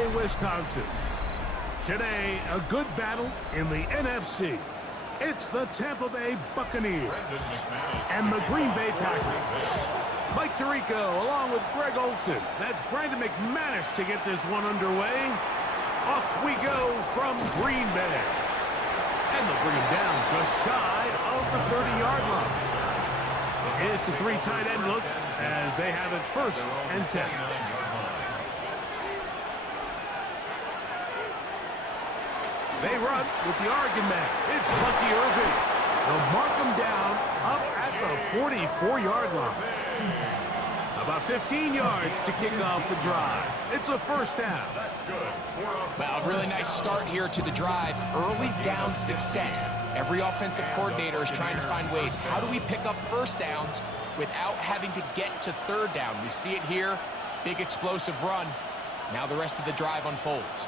Bay, Wisconsin. Today, a good battle in the NFC. It's the Tampa Bay Buccaneers and the Green Bay Packers. Mike Tirico along with Greg Olson. That's Brandon McManus to get this one underway. Off we go from Green Bay. And they'll bring him down just shy of the 30-yard line. It's a three tight end look as they have it 1st and 10. They run with the Oregon man. It's Bucky Irving. They'll mark him down up at the 44-yard line. About 15 yards to kick off the drive. It's a 1st down. Well, a really nice start here to the drive. Early down success. Every offensive coordinator is trying to find ways. How do we pick up 1st downs without having to get to 3rd down? We see it here. Big explosive run. Now the rest of the drive unfolds.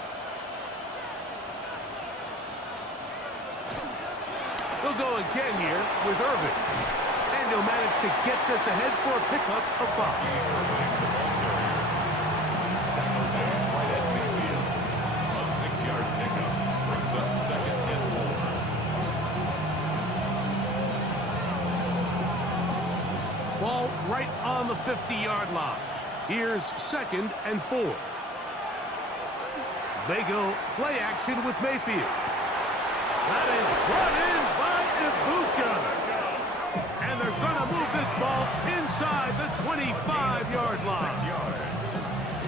They'll go again here with Irving. And he'll manage to get this ahead for a pickup of 5. Ball right on the 50-yard line. Here's 2nd and 4. They go play action with Mayfield. That is brought in by Ibuka. And they're going to move this ball inside the 25-yard line.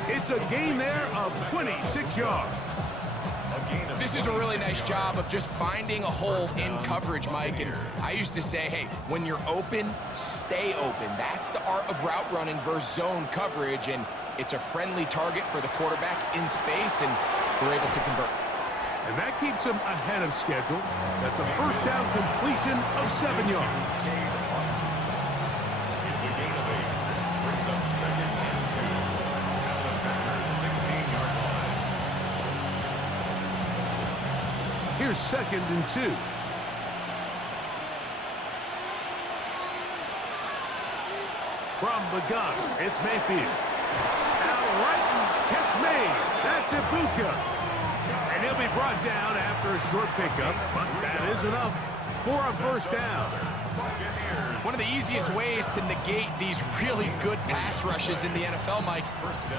It's a gain there of 26 yards. This is a really nice job of just finding a hole in coverage, Mike. And I used to say, hey, when you're open, stay open. That's the art of route running versus zone coverage. And it's a friendly target for the quarterback in space, and they're able to convert. And that keeps them ahead of schedule. That's a 1st down completion of 7 yards. It's a gain of 8. Brings up 2nd and 2. Now the Packers 16-yard line. Here's 2nd and 2. From the gun, it's Mayfield. Now right catch made. That's Ibuka. And he'll be brought down after a short pickup, but that is enough for a 1st down. One of the easiest ways to negate these really good pass rushes in the NFL, Mike,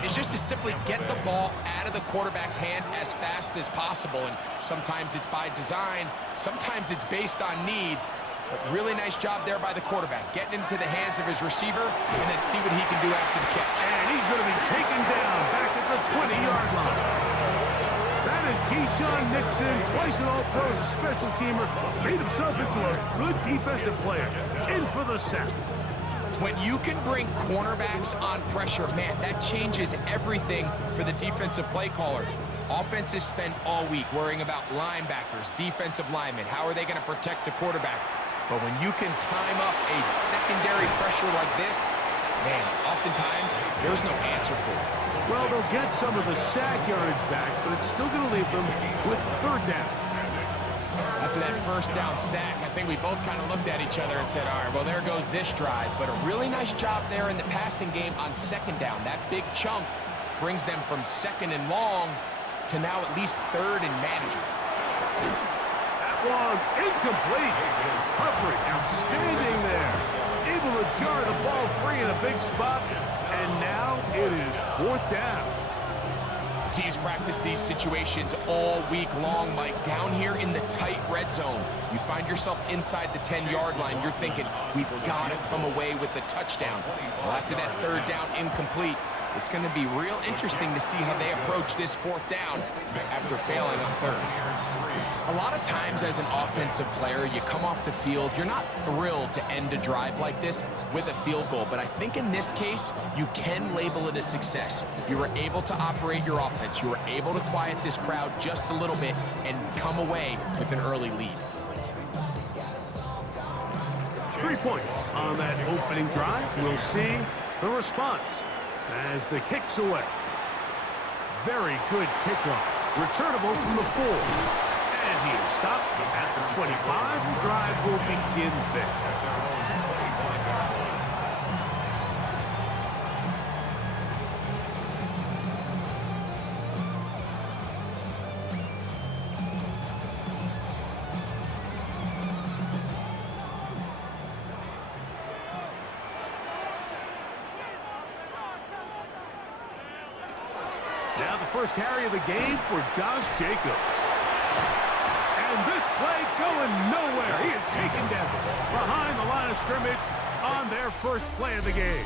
is just to simply get the ball out of the quarterback's hand as fast as possible. And sometimes it's by design, sometimes it's based on need. But really nice job there by the quarterback, getting into the hands of his receiver and then see what he can do after the catch. And he's going to be taken down back at the 20-yard line. That is Keyshawn Nixon, twice an All-Pro as a special teamer, made himself into a good defensive player. In for the sack. When you can bring cornerbacks on pressure, man, that changes everything for the defensive play caller. Offenses spend all week worrying about linebackers, defensive linemen. How are they going to protect the quarterback? But when you can time up a secondary pressure like this, man, oftentimes there's no answer for it. Well, they'll get some of the sack yardage back, but it's still going to leave them with 3rd down. After that 1st down sack, I think we both kind of looked at each other and said, all right, well, there goes this drive. But a really nice job there in the passing game on 2nd down. That big chunk brings them from 2nd and long to now at least 3rd and manageable. That one incomplete. Coverage outstanding there. Able to jar the ball free in a big spot. And now it is 4th down. Teams practice these situations all week long, Mike. Down here in the tight red zone, you find yourself inside the 10-yard line. You're thinking, we've got to come away with a touchdown. Well, after that 3rd down incomplete, it's going to be real interesting to see how they approach this 4th down after failing on 3rd. A lot of times as an offensive player, you come off the field, you're not thrilled to end a drive like this with a field goal. But I think in this case, you can label it a success. You were able to operate your offense. You were able to quiet this crowd just a little bit and come away with an early lead. 3 points on that opening drive. We'll see the response as the kick's away. Very good kickoff. Returnable from the 4. And he is stopped at the 25. The drive will begin there. first carry of the game for Josh Jacobs. And this play going nowhere. He is taken down behind the line of scrimmage on their first play of the game.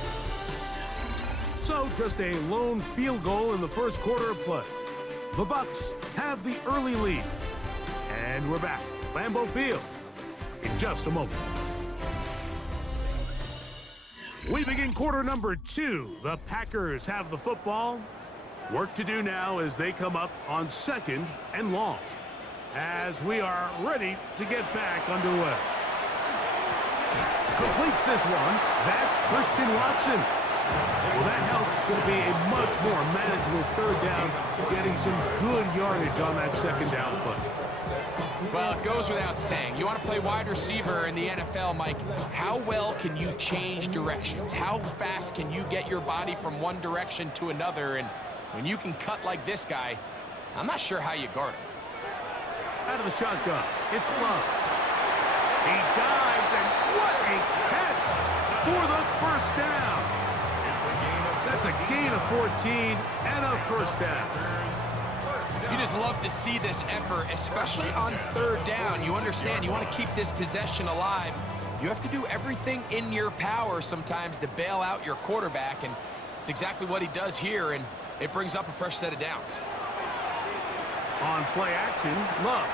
So just a lone field goal in the first quarter of play. The Bucs have the early lead. And we're back. Lambeau Field in just a moment. We begin quarter number 2. The Packers have the football. Work to do now as they come up on 2nd and long. As we are ready to get back underway. Completes this one. That's Christian Watson. Well, that helps. It's going to be a much more manageable third down, getting some good yardage on that second down play. Well, it goes without saying. You want to play wide receiver in the NFL, Mike. How well can you change directions? How fast can you get your body from one direction to another? And when you can cut like this guy, I'm not sure how you guard him. Out of the shotgun, it's Love. He dives, and what a catch for the first down. That's a gain of 14 and a first down. You just love to see this effort, especially on third down. You understand, you want to keep this possession alive. You have to do everything in your power sometimes to bail out your quarterback, and it's exactly what he does here, and it brings up a fresh set of downs. On play action, Love.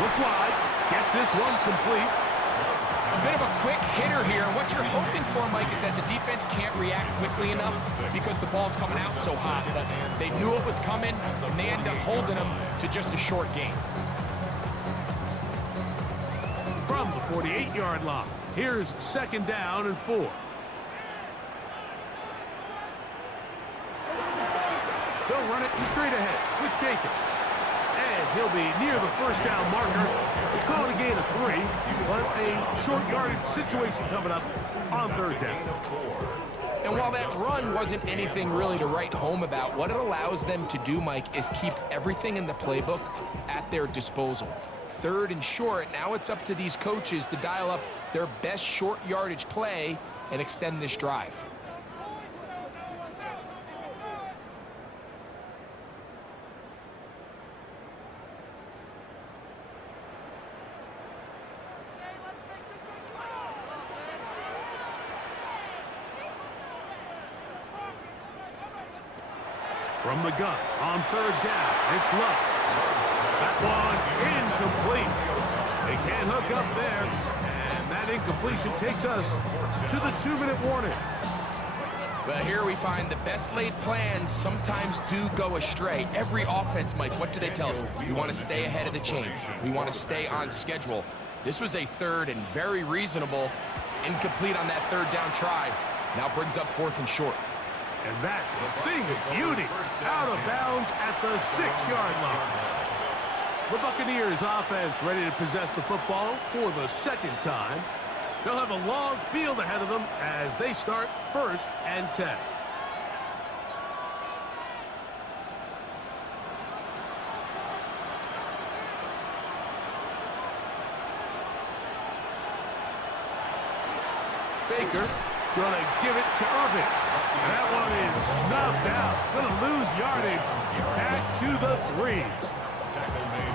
Look wide, get this one complete. A bit of a quick hitter here, and what you're hoping for, Mike, is that the defense can't react quickly enough because the ball's coming out so hot. But they knew it was coming, and they end up holding them to just a short gain. From the 48-yard line, here's 2nd down and 4. They'll run it straight ahead with Jacobs. And he'll be near the first down marker. It's called a gain of 3, but a short yardage situation coming up on third down. And while that run wasn't anything really to write home about, what it allows them to do, Mike, is keep everything in the playbook at their disposal. 3rd and short, now it's up to these coaches to dial up their best short yardage play and extend this drive. From the gun on third down, it's Love. That one incomplete. They can't hook up there, and that incompletion takes us to the 2-minute warning. Well, here we find the best laid plans sometimes do go astray. Every offense, Mike, what do they tell us? We want to stay ahead of the chains. We want to stay on schedule. This was a 3rd and very reasonable. Incomplete on that 3rd down try. Now brings up 4th and short. And that's a thing of beauty. Out of bounds at the 6-yard line. The Buccaneers offense ready to possess the football for the 2nd time. They'll have a long field ahead of them as they start 1st and 10. Baker gonna give it to Irving. That one is snuffed out. It's gonna lose yardage. Back to the 3.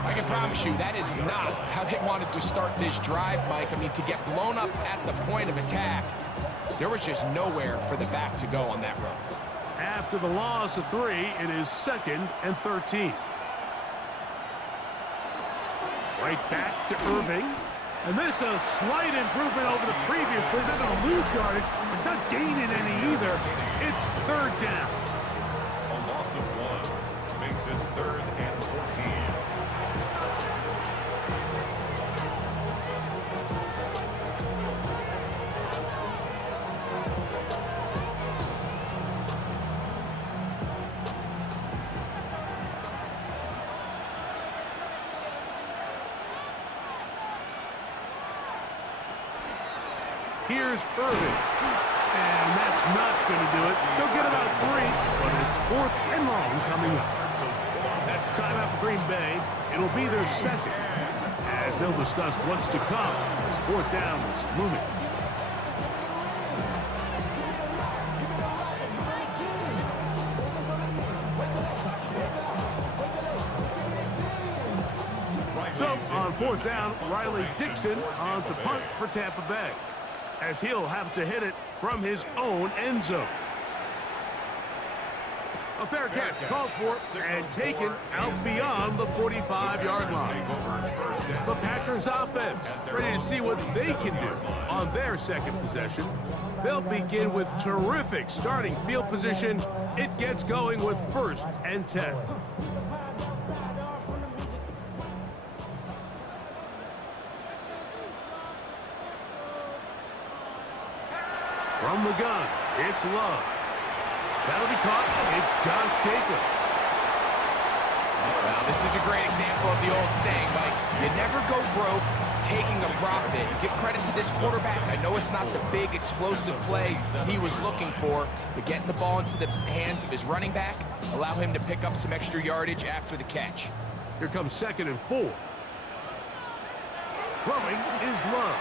I can promise you that is not how they wanted to start this drive, Mike. I mean, to get blown up at the point of attack, there was just nowhere for the back to go on that run. After the loss of 3, it is 2nd and 13. Right back to Irving. And this a slight improvement over the previous play. They're going to lose yardage. It's not gaining any either. It's 3rd down. A loss of 1 makes it 3rd and 14. Here's Irving. And that's not going to do it. They'll get about 3, but it's 4th and long coming up. That's timeout for Green Bay. It'll be their 2nd, as they'll discuss what's to come as 4th down is looming. So, on fourth down, Riley Dixon on to punt for Tampa Bay, as he'll have to hit it from his own end zone. A fair catch called for and taken out beyond the 45-yard line. The Packers offense ready to see what they can do on their second possession. They'll begin with terrific starting field position. It gets going with 1st and 10. From the gun, it's Love. That'll be caught. It's Josh Jacobs. Well, this is a great example of the old saying, Mike. You never go broke taking a profit. Give credit to this quarterback. I know it's not the big explosive play he was looking for, but getting the ball into the hands of his running back, allow him to pick up some extra yardage after the catch. Here comes 2nd and 4. Throwing is Love.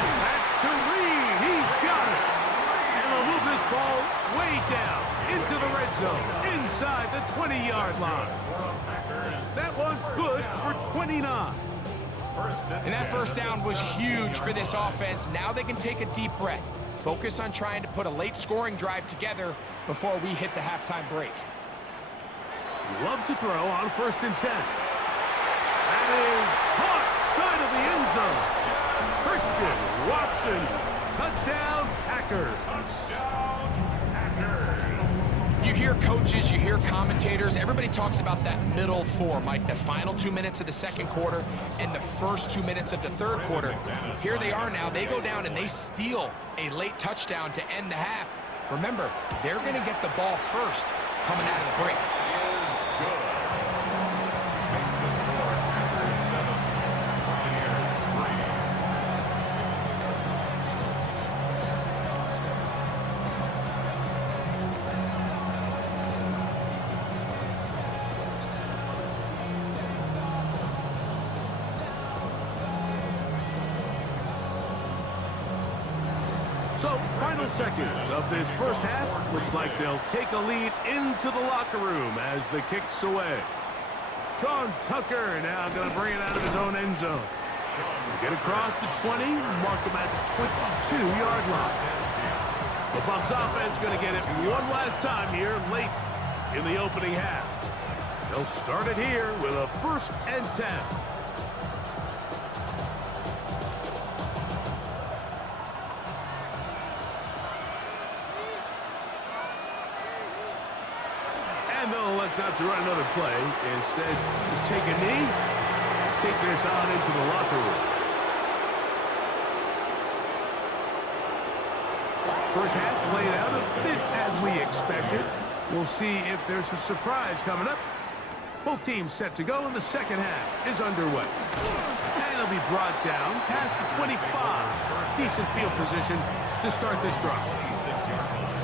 That's to Reed. He's got it. And they'll move this ball way down into the red zone, inside the 20-yard line. That one good for 29. And that first down was huge for this offense. Now they can take a deep breath. Focus on trying to put a late scoring drive together before we hit the halftime break. Love to throw on 1st and 10. That is caught side of the end zone. Christian Watson, touchdown Packers. You hear coaches, you hear commentators, everybody talks about that middle four, Mike, the final 2 minutes of the second quarter and the first 2 minutes of the third quarter. Here they are now. They go down and they steal a late touchdown to end the half. Remember, they're going to get the ball first coming out of the break. So, final seconds of this first half. Looks like they'll take a lead into the locker room as the kick's away. Sean Tucker now going to bring it out of his own end zone. Get across the 20, mark him at the 22-yard line. The Bucs offense going to get it one last time here late in the opening half. They'll start it here with a 1st and 10. And they'll elect not to run another play. Instead, just take a knee and take this on into the locker room. First half played out a bit as we expected. We'll see if there's a surprise coming up. Both teams set to go, and the second half is underway. And it'll be brought down past the 25. Decent field position to start this drive.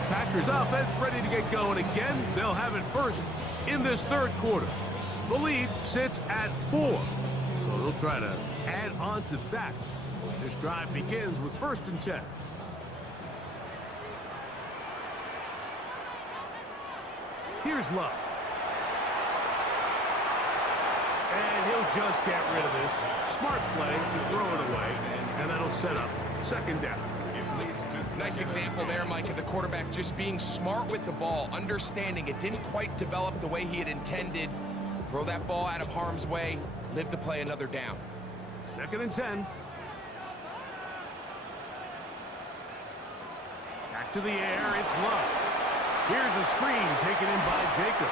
Packers offense ready to get going again. They'll have it first in this third quarter. The lead sits at 4. So they'll try to add on to that. This drive begins with 1st and 10. Here's Love. And he'll just get rid of this. Smart play to throw it away. And that'll set up 2nd down. Nice example there, Mike, of the quarterback just being smart with the ball, understanding it didn't quite develop the way he had intended. Throw that ball out of harm's way, live to play another down. 2nd and 10. Back to the air, it's Love. Here's a screen taken in by Jacobs.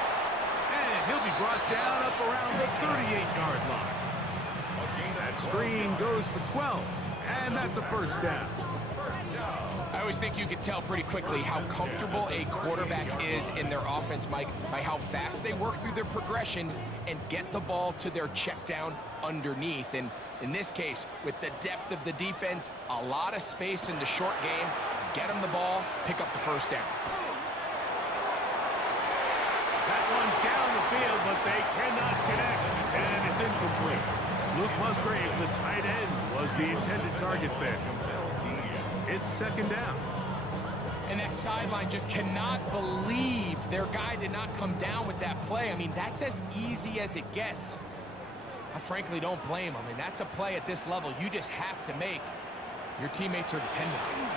And he'll be brought down up around the 38-yard line. That screen goes for 12, and that's a 1st down. I always think you can tell pretty quickly how comfortable a quarterback is in their offense, Mike, by how fast they work through their progression and get the ball to their check down underneath. And in this case, with the depth of the defense, a lot of space in the short game, get them the ball, pick up the 1st down. That one down the field, but they cannot connect, and it's incomplete. Luke Musgrave, the tight end, was the intended target there. It's 2nd down. And that sideline just cannot believe their guy did not come down with that play. I mean, that's as easy as it gets. I frankly don't blame him. And that's a play at this level you just have to make. Your teammates are dependent on it.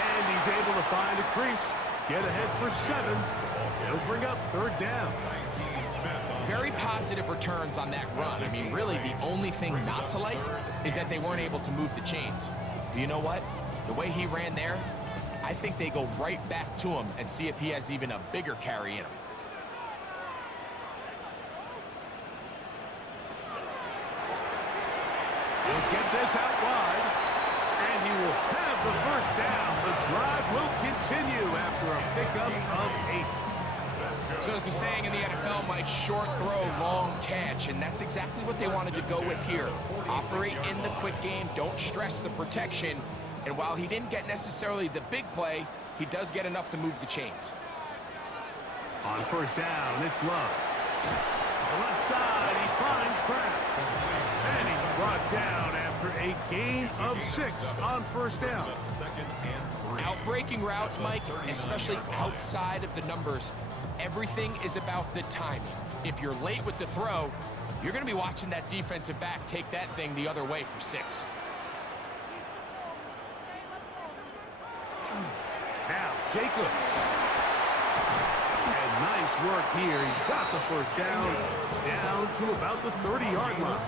And he's able to find a crease. Get ahead for 7. He'll bring up 3rd down. Very positive returns on that run. I mean, really, the only thing not to like is that they weren't able to move the chains. But you know what? The way he ran there, I think they go right back to him and see if he has even a bigger carry in him. He'll get this out wide, and he will have the 1st down. The drive will continue after a pickup of 8. So as the saying in the NFL, Mike, short throw, long catch, and that's exactly what they wanted to go with here. Operate in the quick game, don't stress the protection, and while he didn't get necessarily the big play, he does get enough to move the chains. On 1st down, it's Love. To the left side, he finds Kraft. And he's brought down after a gain of 6 on 1st down. Out breaking routes, Mike, especially outside of the numbers, everything is about the timing. If you're late with the throw, you're going to be watching that defensive back take that thing the other way for 6. Now, Jacobs. And nice work here. He's got the 1st down to about the 30-yard line.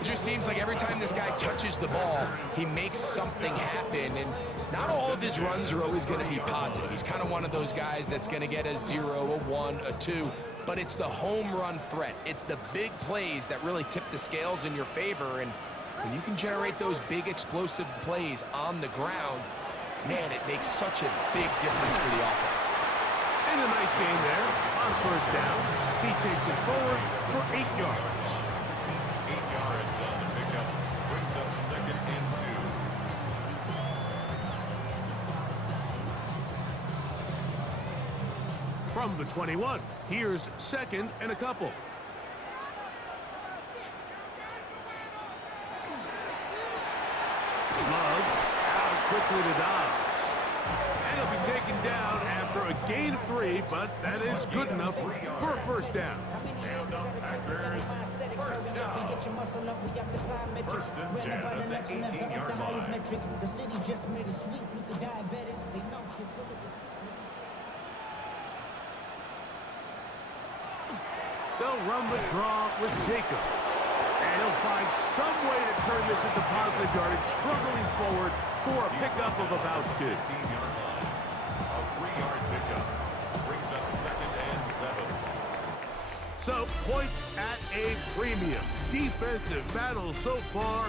It just seems like every time this guy touches the ball, he makes something happen, and not all of his runs are always going to be positive. He's kind of one of those guys that's going to get a 0, a 1, a 2, but it's the home run threat. It's the big plays that really tip the scales in your favor, and when you can generate those big explosive plays on the ground, man, it makes such a big difference for the offense. And a nice gain there on 1st down. He takes it forward for 8 yards. 8 yards on the pickup. Brings up 2nd and 2. From the 21, here's 2nd and a couple. Love out quickly to Dobbs. And he'll be taken down after a gain of 3, but that is good enough for a 1st down. And the Packers, 1st down. 1st and 10 at the 18-yard line. The city just made a sweep with the diabetic. They know you full of the They'll run the draw with Jacobs. And he'll find some way to turn this into positive yardage, struggling forward for a pickup of about 2. 18-yard line. A 3-yard pickup. Brings up 2nd and 7. So, points at a premium. Defensive battle so far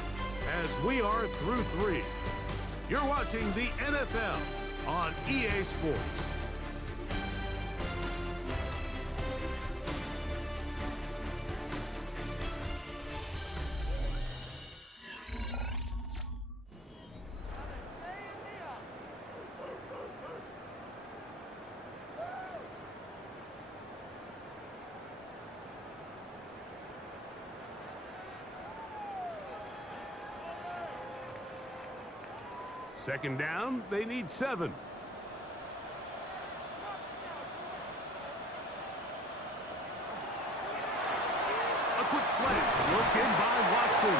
as we are through 3. You're watching the NFL on EA Sports. Second down, they need 7. A quick slant, looked in by Watson.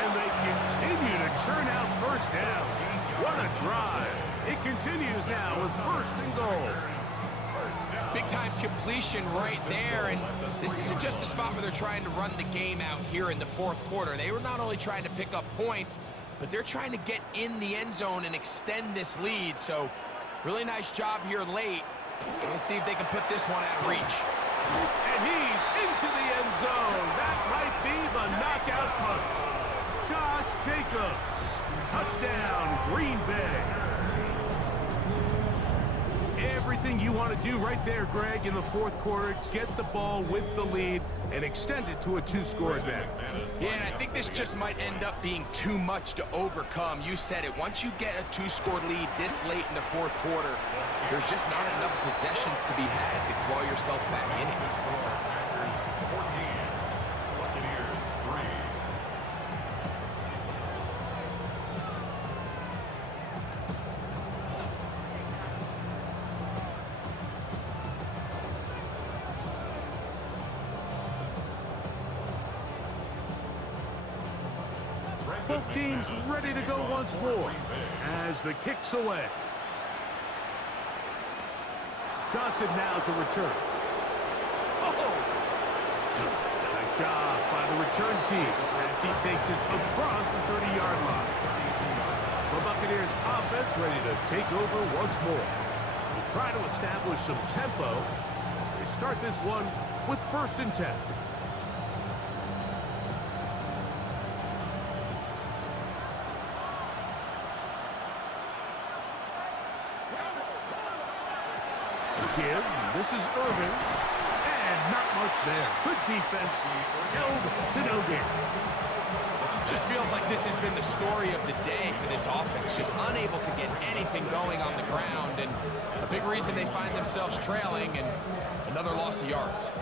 And they continue to churn out 1st down. What a drive. It continues now with 1st and goal. Big-time completion right there, and this isn't just a spot where they're trying to run the game out here in the 4th quarter. They were not only trying to pick up points, but they're trying to get in the end zone and extend this lead. So really nice job here late. Let's see if they can put this one out of reach. And he's into the end zone. That might be the knockout punch. Josh Jacobs. Touchdown, Green Bay. Everything you want to do right there, Greg, in the 4th quarter. Get the ball with the lead and extend it to a 2-score advantage. Yeah, and I think this just might end up being too much to overcome. You said it. Once you get a 2-score lead this late in the 4th quarter, there's just not enough possessions to be had to claw yourself back in it. Packers 14, Buccaneers 3. Both teams ready to go once more as the kick's away. Johnson now to return. Oh! Nice job by the return team as he takes it across the 30-yard line. The Buccaneers offense ready to take over once more. They'll try to establish some tempo as they start this one with 1st and 10. Give. This is Irvin. And not much there. Good defense. Held to no gain. Just feels like this has been the story of the day for this offense. Just unable to get anything going on the ground. And a big reason they find themselves trailing and another loss of yards.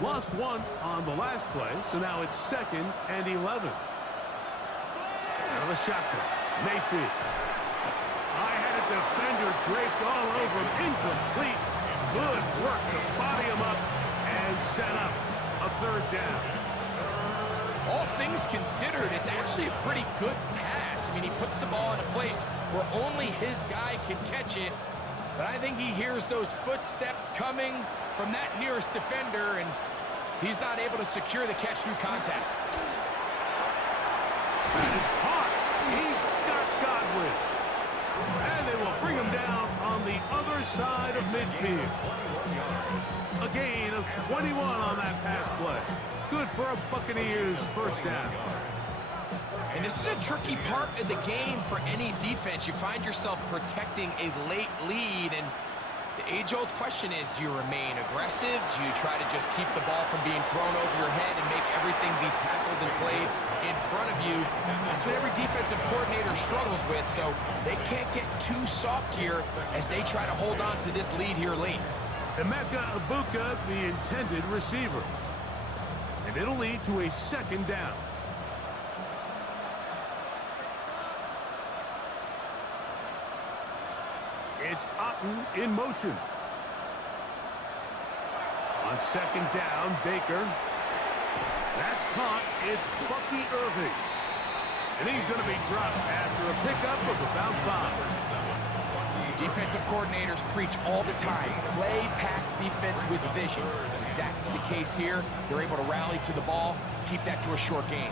Lost one on the last play, so now it's 2nd and 11. Out of the shotgun. Mayfield. I had a defender draped all over him. Incomplete. Good work to body him up and set up a 3rd down. All things considered, it's actually a pretty good pass. I mean, he puts the ball in a place where only his guy can catch it. But I think he hears those footsteps coming from that nearest defender, and he's not able to secure the catch through contact. That is caught. He got Godwin. And they will bring him down on the other side of midfield. A gain of 21 on that pass play. Good for a Buccaneers 1st down. And this is a tricky part of the game for any defense. You find yourself protecting a late lead, and the age-old question is, do you remain aggressive? Do you try to just keep the ball from being thrown over your head and make everything be tackled and played in front of you? That's what every defensive coordinator struggles with, so they can't get too soft here as they try to hold on to this lead here late. Emeka Ibuka, the intended receiver. And it'll lead to a 2nd down. It's Otten in motion. On 2nd down, Baker. That's caught. It's Bucky Irving. And he's going to be dropped after a pickup of about 5. Defensive coordinators preach all the time, play pass defense with vision. That's exactly the case here. They're able to rally to the ball, keep that to a short gain.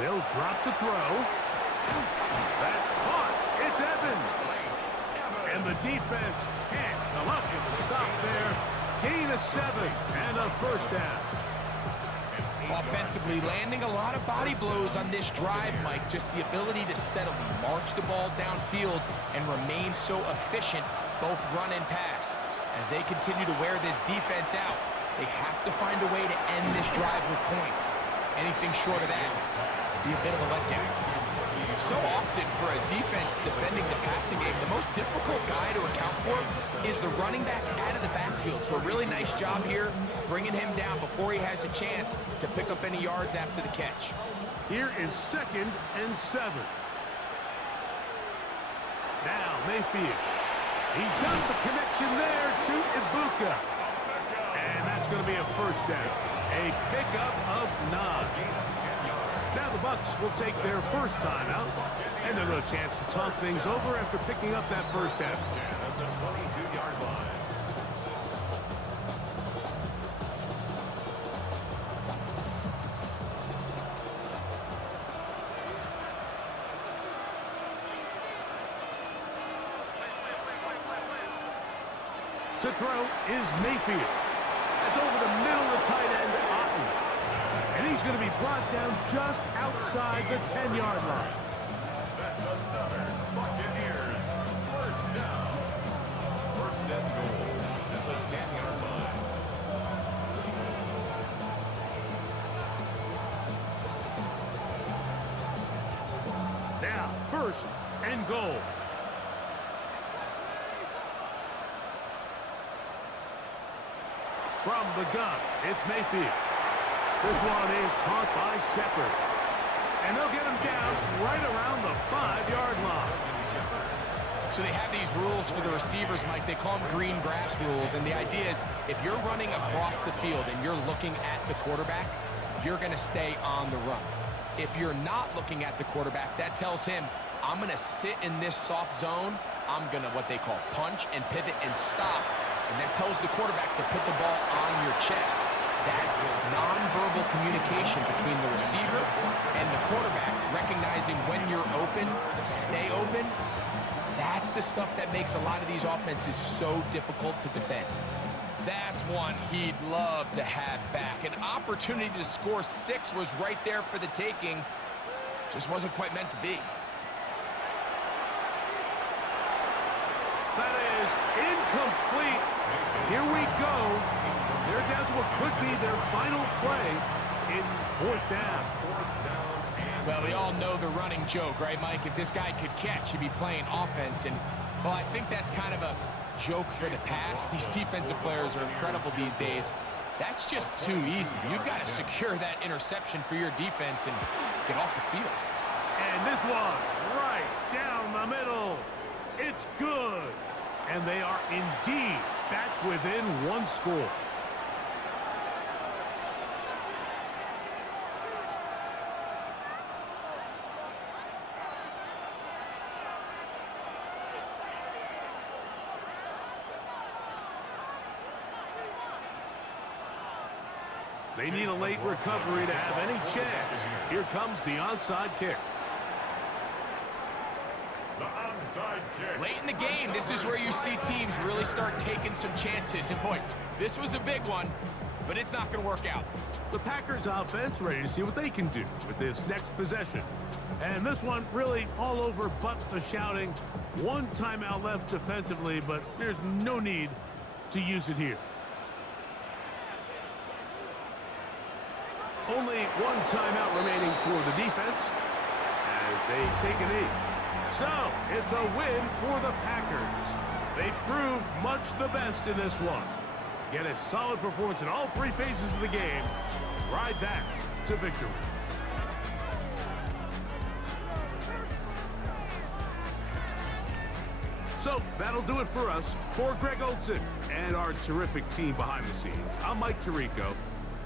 They'll drop to throw. That's caught. It's Evans. And the defense can't come up with a stop there. Gain of 7 and a 1st down. Offensively, landing a lot of body blows on this drive, Mike. Just the ability to steadily march the ball downfield and remain so efficient, both run and pass. As they continue to wear this defense out, they have to find a way to end this drive with points. Anything short of that be a bit of a letdown. So often for a defense defending the passing game, the most difficult guy to account for is the running back out of the backfield. So a really nice job here bringing him down before he has a chance to pick up any yards after the catch. Here is 2nd and 7. Now Mayfield. He's got the connection there to Ibuka. And that's going to be a 1st down. A pickup of 9. Now the Bucs will take their 1st timeout, and they'll have a chance to talk things over after picking up that 1st down. At the 22-yard line. To throw is Mayfield. That's over the middle of the tight end, Otten. And he's going to be brought down just outside the 10-yard line. That's another Buccaneers 1st down. 1st and goal at the 10-yard line. Now, 1st and goal. From the gun, it's Mayfield. This one is caught by Shepard. And they'll get him down right around the 5-yard line. So they have these rules for the receivers, Mike. They call them green grass rules. And the idea is if you're running across the field and you're looking at the quarterback, you're going to stay on the run. If you're not looking at the quarterback, that tells him, I'm going to sit in this soft zone. I'm going to what they call punch and pivot and stop. And that tells the quarterback to put the ball on your chest. That nonverbal communication between the receiver and the quarterback, recognizing when you're open, stay open, that's the stuff that makes a lot of these offenses so difficult to defend. That's one he'd love to have back. An opportunity to score 6 was right there for the taking. Just wasn't quite meant to be. That is incomplete. Here we go. They're down to what could be their final play. It's 4th down. Well, we all know the running joke, right, Mike? If this guy could catch, he'd be playing offense. And, well, I think that's kind of a joke for the past. These defensive players are incredible these days. That's just too easy. You've got to secure that interception for your defense and get off the field. And this one, right down the middle. It's good. And they are indeed back within 1 score. They need a late recovery to have any chance. Here comes the onside kick. The onside kick. Late in the game, this is where you see teams really start taking some chances. And boy, this was a big one, but it's not going to work out. The Packers offense ready to see what they can do with this next possession. And this one really all over but the shouting. 1 timeout left defensively, but there's no need to use it here. Only 1 timeout remaining for the defense as they take a knee. So, it's a win for the Packers. They proved much the best in this one. Get a solid performance in all 3 phases of the game. Ride that to victory. So, that'll do it for us. For Greg Olson and our terrific team behind the scenes, I'm Mike Tirico.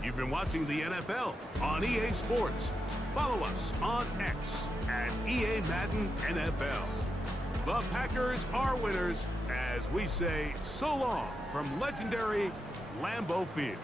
You've been watching the NFL on EA Sports. Follow us on X at EA Madden NFL. The Packers are winners as we say so long from legendary Lambeau Field.